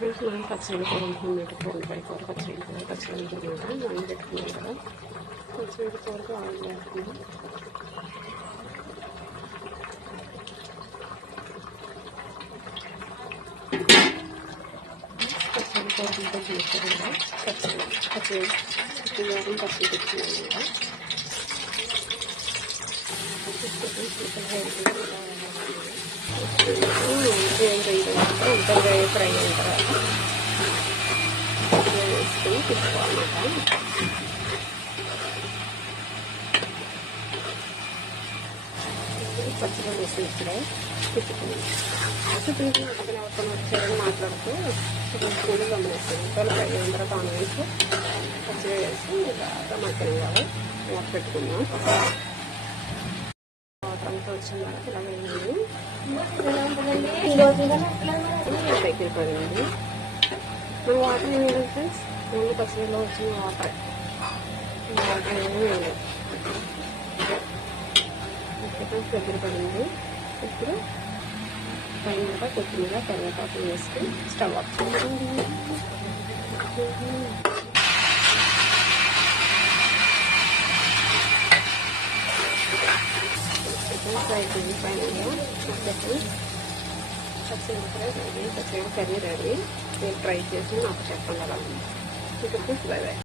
మనం పచ్చడి కూర ఉంటున్నట్టు కూరపాయ కూర పచ్చడి కూర పచ్చడి ఉంటున్నమాట మనం పెట్టుకున్నాం కదా పచ్చడి కూరకు ఆయిల్ వేస్తున్నాం. పచ్చడి కూరతో చూస్తారు కదా పచ్చడి ఉద్యోగం పచ్చడి పెట్టుకున్నాం కదా ఉల్లిపాయ ఫ్రై అయిన తర్వాత వేసుకొని తిప్పుకోవాలన్నమాట. పచ్చిగా వేసి ఇప్పుడే తిప్పుకున్నాం. తిప్పి పక్కన ఎవరితో వచ్చారని మాట్లాడుతూ స్కూల్లో గమనిస్తాను. ఉల్లిపాయలు ఫ్రై అయిన తర్వాత ఆనియన్స్ పచ్చిగా వేసి బాగా మగ్గనివ్వాలి. ఇలా పెట్టుకున్నాం. వాటర్ అంతా వచ్చిన తర్వాత ఇలా వేయండి. దగ్గర పడింది. మన వాటర్ ఏమి లేదు ఫ్రెండ్స్, ఓన్లీ పచ్చడిలో వచ్చిన వాటర్ ఏమీ లేదు. దగ్గర పడింది. ఇప్పుడు పైన కొత్తిమీర కరివేపాకు వేసుకుని స్టవ్ ఆఫ్ చేయండి. అయిపోయింది ఫైనల్గా. పచ్చడి ఫ్రై రెడీ, పచ్చడి కర్రీ రెడీ. మీరు ట్రై చేసి నాకు చెప్పండి అలా. ఇంకా బై బై.